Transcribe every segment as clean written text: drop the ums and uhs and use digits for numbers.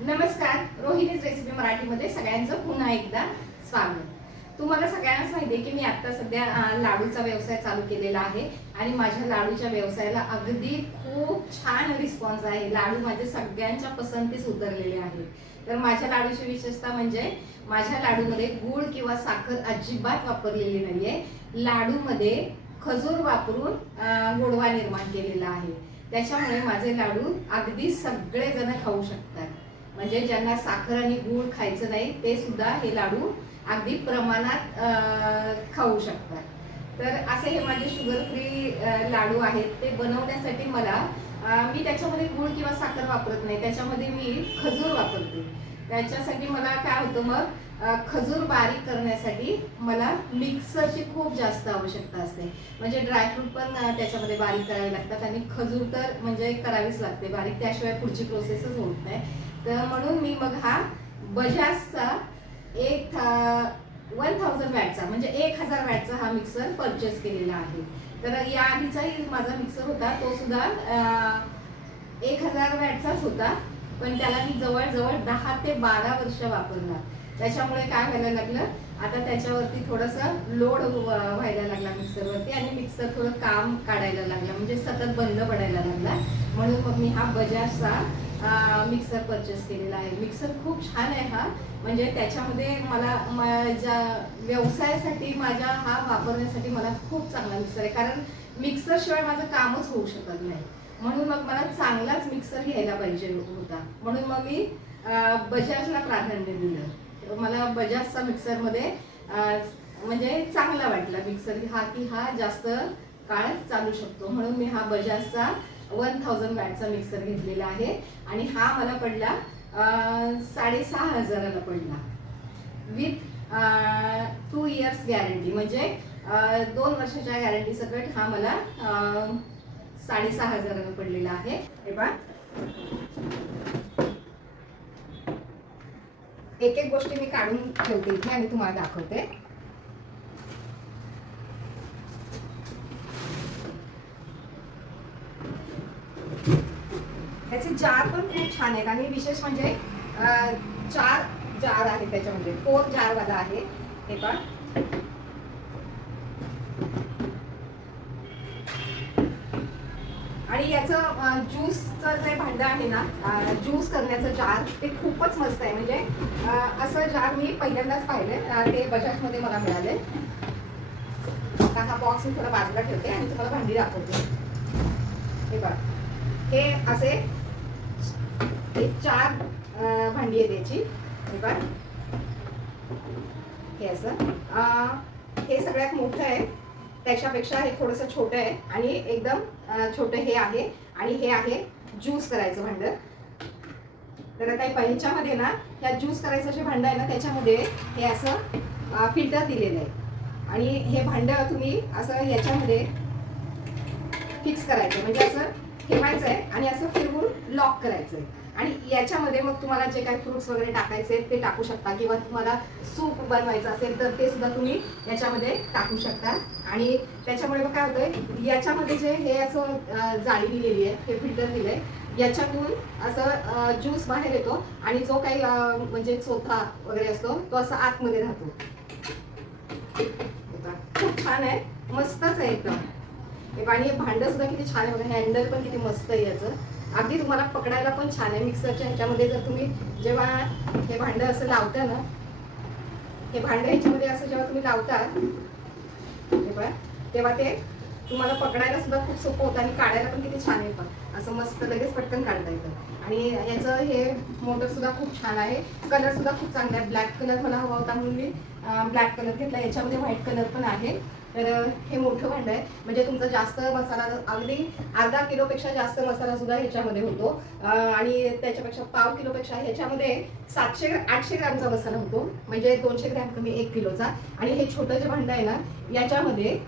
नमस्कार, रोहिणीज रेसिपी मराठीमध्ये सगळ्यांचं पुन्हा एकदा स्वागत। तुम्हाला सगळ्यांनाच माहिती आहे की मी आता सध्या लाडूचा व्यवसाय चालू केलेला आहे आणि माझ्या लाडूच्या व्यवसायाला अगदी खूप छान रिस्पॉन्स आहे। लाडू माझे सगळ्यांच्या पसंतीस उतरलेले आहे। तर माझ्या लाडूची विशेषता म्हणजे माझ्या लाडूमध्ये गूळ किंवा साखर अजिबात वापरलेली नाहीये। लाडूमध्ये खजूर वापरून गोडवा निर्माण केलेला आहे। त्याच्यामुळे माझे लाडू अगदी सगळे जण खाऊ शकतात। म्हणजे ज्यांना साखर आणि गूळ खायचं नाही ते सुद्धा हे लाडू अगदी प्रमाणात खाऊ शकतात। तर असे हे माझे शुगर फ्री लाडू आहेत। ते बनवण्यासाठी मला मी त्याच्यामध्ये गूळ किंवा साखर वापरत नाही, त्याच्यामध्ये मी खजूर वापरते। त्याच्यासाठी मला काय होतं, मग खजूर बारीक करण्यासाठी मला मिक्सरची खूप जास्त आवश्यकता असते। म्हणजे ड्रायफ्रूट पण त्याच्यामध्ये बारीक करावे लागतात आणि खजूर तर म्हणजे करावीच लागते बारीक, त्याशिवाय पुढची प्रोसेसच होत नाही। तर म्हणून मी मग हा बजाजचा 1000 वॅटचा म्हणजे 1000 वॅटचा हा मिक्सर परचेस केलेला आहे। तर या आधीचाही माझा मिक्सर होता, तो सुद्धा 1000 वॅटचाच होता, पण त्याला मी जवळजवळ 10 ते 12 वर्ष वापरला। त्याच्यामुळे काय व्हायला लागलं, आता त्याच्यावरती थोडंसं लोड व्हायला लागला मिक्सरवरती आणि मिक्सर थोडं काम काढायला लागला, म्हणजे सतत बंद पडायला लागला। म्हणून मग मी हा बजाजचा मिक्सर परचेस केलेला आहे। मिक्सर खूप छान आहे हा, म्हणजे त्याच्यामध्ये मला माझ्या व्यवसायासाठी माझ्या हा वापरण्यासाठी मला खूप चांगला मिक्सर आहे, कारण मिक्सर शिवाय माझं कामच होऊ शकत नाही। म्हणून मग मला चांगलाच मिक्सर घ्यायला पाहिजे होता, म्हणून मग मी बजाजला प्राधान्य दिलं। मला बजाजचा मिक्सरमध्ये म्हणजे चांगला वाटला मिक्सर हा, की हा जास्त काळ चालू शकतो, म्हणून मी हा बजाजचा 1000 वॅटचा मिक्सर घेतलेला आहे। आणि हा मला पडला 6500ला पडला, विथ 2 इयर्स गॅरंटी, म्हणजे 2 वर्षाच्या गॅरंटी सकट हा मला 6500ला पडलेला आहे। हे पहा, एक एक गोष्टी मी काढून ठेवते इथे आणि तुम्हाला दाखवते। त्याचे जार पण खूप छान आहेत आणि विशेष म्हणजे 4 जार आहेत त्याच्यामध्ये, 4 जार वाला आहे। हे पहा, आणि याचं ज्यूसचं जे भांडं आहे ना, ज्यूस करण्याचं जार, ते खूपच मस्त आहे। म्हणजे असं जार मी पहिल्यांदाच पाहिलं, ते बजाजमध्ये मला मिळाले। आता हा बॉक्स मी थोडा बाजूला ठेवते आणि तुम्हाला भांडी दाखवते। हे बघा, हे असे 4 भांडी आहे त्याची। हे बघा, हे असं हे सगळ्यात मोठं आहे, त्याच्यापेक्षा हे थोडंसं छोटं आहे आणि एकदम छोटं हे आहे। आणि हे आहे ज्यूस करायचं भांडं। तर आता ह्याच्यामध्ये ना, ह्या ज्यूस करायचं जे भांडं आहे ना, त्याच्यामध्ये हे असं फिल्टर दिलेलं आहे आणि हे भांडं तुम्ही असं याच्यामध्ये फिक्स करायचं, म्हणजे असं ठेवायचं आहे आणि असं फिरवून लॉक करायचं आहे। आणि याच्यामध्ये मग तुम्हाला जे काही फ्रुट्स वगैरे टाकायचे ते टाकू शकता, किंवा तुम्हाला सूप बनवायचं असेल तर ते सुद्धा तुम्ही याच्यामध्ये टाकू शकता। आणि त्याच्यामुळे मग काय होतंय, याच्यामध्ये जे हे असं जाळी दिलेली आहे, हे फिल्टर दिलंय, याच्यातून असं ज्यूस बाहेर येतो आणि जो काही म्हणजे चोथा वगैरे असतो तो असा आतमध्ये राहतो। खूप छान आहे, मस्तच आहे एकदम। आणि भांडं सुद्धा किती छान आहे बघा, हँडल पण किती मस्त आहे याचं, अगदी तुम्हाला पकडायला पण छान आहे। मिक्सरच्या ह्याच्यामध्ये जर तुम्ही जेव्हा हे भांडं असं लावता ना, हे भांडं ह्याच्यामध्ये असं जेव्हा तुम्ही लावता तेव्हा ते तुम्हाला पकडायला सुद्धा खूप सोपं होतं आणि काढायला पण किती छान आहे, पण असं मस्त लगेच पटकन काढता येतं। आणि याचं हे मोटर सुद्धा खूप छान आहे, कलर सुद्धा खूप चांगला आहे। ब्लॅक कलर मला हवा होता म्हणून मी ब्लॅक कलर घेतला, याच्यामध्ये व्हाईट कलर पण आहे। तर हे मोठं भांडं आहे, म्हणजे तुमचा जास्त मसाला, अगदी अर्धा किलोपेक्षा जास्त मसाला सुद्धा ह्याच्यामध्ये होतो। आणि त्याच्यापेक्षा पाव किलोपेक्षा ह्याच्यामध्ये 700-800 ग्रॅमचा मसाला होतो, म्हणजे 200 ग्रॅम कमी 1 किलोचा। आणि हे छोटं जे भांडं आहे ना, याच्यामध्ये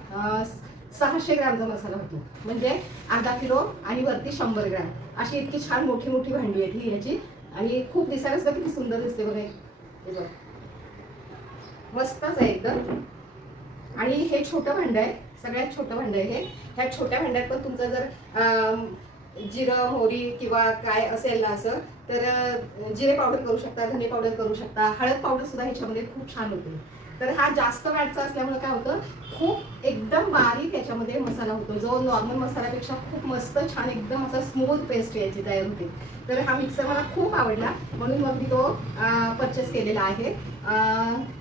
600 ग्रॅमचा मसाला होतो, म्हणजे अर्धा किलो आणि वरती 100 ग्रॅम, अशी इतकी छान मोठी मोठी भांडी आहेत ही याची। आणि खूप दिसायला सुद्धा किती सुंदर दिसते बघा, मस्तच आहे एकदम। आणि हे छोटं भांडं आहे, सगळ्यात छोटं भांडं आहे हे। ह्या छोट्या भांड्यात पण तुमचं जर जिरं मोहरी किंवा काय असेल ना असं तर जिरे पावडर करू शकता, धने पावडर करू शकता, हळद पावडर सुद्धा ह्याच्यामध्ये खूप छान होते. तर हा जास्त वॅटचा असल्यामुळे काय होतं, खूप एकदम बारीक याच्यामध्ये मसाला होतो, जो नॉर्मल मसाल्यापेक्षा खूप मस्त छान एकदम असा स्मूथ पेस्ट याची तयार होते. तर हा मिक्सर मला खूप आवडला म्हणून मग मी तो परचेस केलेला आहे.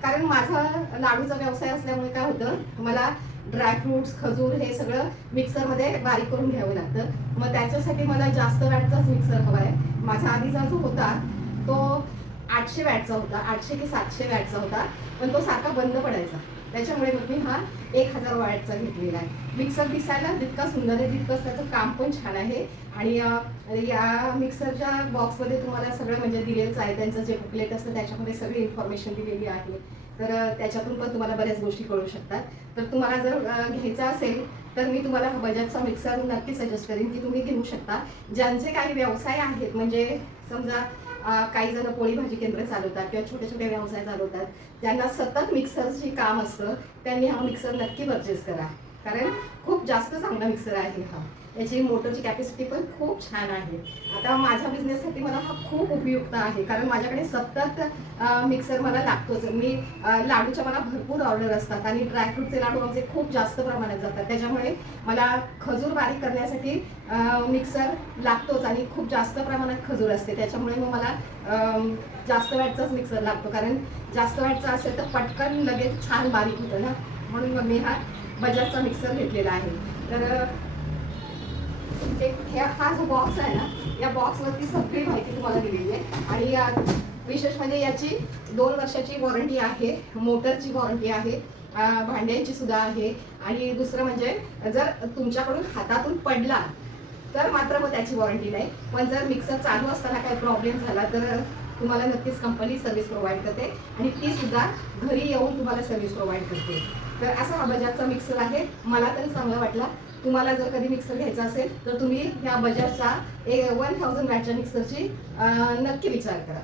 कारण माझा लाडूचा व्यवसाय असल्यामुळे काय होतं, मला ड्रायफ्रुट्स खजूर हे सगळं मिक्सरमध्ये बारीक करून घ्यावं लागतं. मग त्याच्यासाठी मला जास्त वॅटचाच मिक्सर हवा आहे. माझा आधीचा जो होता तो 800 वॅटचा होता, 800 की 700 वॅटचा होता, पण तो सारखा बंद पडायचा. त्याच्यामुळे मग मी हा 1000 वॅटचा घेतलेला आहे. मिक्सर दिसायला जितका सुंदर आहे तितकंच त्याचं काम पण छान आहे. आणि या मिक्सरच्या बॉक्समध्ये तुम्हाला सगळं म्हणजे दिलेलंच आहे, त्यांचं जे बुकलेट असतं त्याच्यामध्ये सगळी इन्फॉर्मेशन दिलेली आहे. तर त्याच्यातून पण तुम्हाला बऱ्याच गोष्टी कळू शकतात. तर तुम्हाला जर घ्यायचा असेल तर मी तुम्हाला हा बजाजचा मिक्सर नक्की सजेस्ट करेन की तुम्ही घेऊ शकता. ज्यांचे काही व्यवसाय आहेत, म्हणजे समजा काही जण पोळी भाजी केंद्र चालवतात किंवा छोटे छोटे व्यवसाय चालवतात, ज्यांना सतत मिक्सरची काम असतं, त्यांनी हा मिक्सर नक्की परचेस करा. कारण खूप जास्त चांगला मिक्सर आहे हा. याची मोटरची कॅपॅसिटी पण खूप छान आहे. आता माझ्या बिझनेससाठी मला हा खूप उपयुक्त आहे, कारण माझ्याकडे सतत मिक्सर मला लागतोच. मी लाडूच्या मला भरपूर ऑर्डर असतात आणि ड्रायफ्रूटचे लाडू आमचे खूप जास्त प्रमाणात जातात. त्याच्यामुळे मला खजूर बारीक करण्यासाठी मिक्सर लागतोच आणि खूप जास्त प्रमाणात खजूर असते. त्याच्यामुळे मग मला जास्त वॅटचाच मिक्सर लागतो, कारण जास्त वॅटचा असेल तर पटकन लगेच छान बारीक होतं ना, म्हणून मग मी हा बजाजचा मिक्सर घेतलेला आहे. तर हा जो बॉक्स आहे ना, या बॉक्सवरती सगळी माहिती तुम्हाला दिलेली आहे. आणि विशेष म्हणजे याची 2 वर्षाची वॉरंटी आहे, मोटरची वॉरंटी आहे, भांड्यांची सुद्धा आहे. आणि दुसरं म्हणजे जर तुमच्याकडून हातातून पडला तर मात्र मग त्याची वॉरंटी नाही, पण जर मिक्सर चालू असताना काही प्रॉब्लेम झाला तर तुम्हाला नक्कीच कंपनी सर्व्हिस प्रोव्हाइड करते आणि ती सुद्धा घरी येऊन तुम्हाला सर्व्हिस प्रोव्हाइड करते. तर असा हा बजाजचा मिक्सर आहे. मला तरी चांगला वाटला. तुम्हाला जर कधी मिक्सर घ्यायचा असेल तर तुम्ही ह्या बजाजच्या 1000 वॅटच्या मिक्सरची नक्की विचार करा.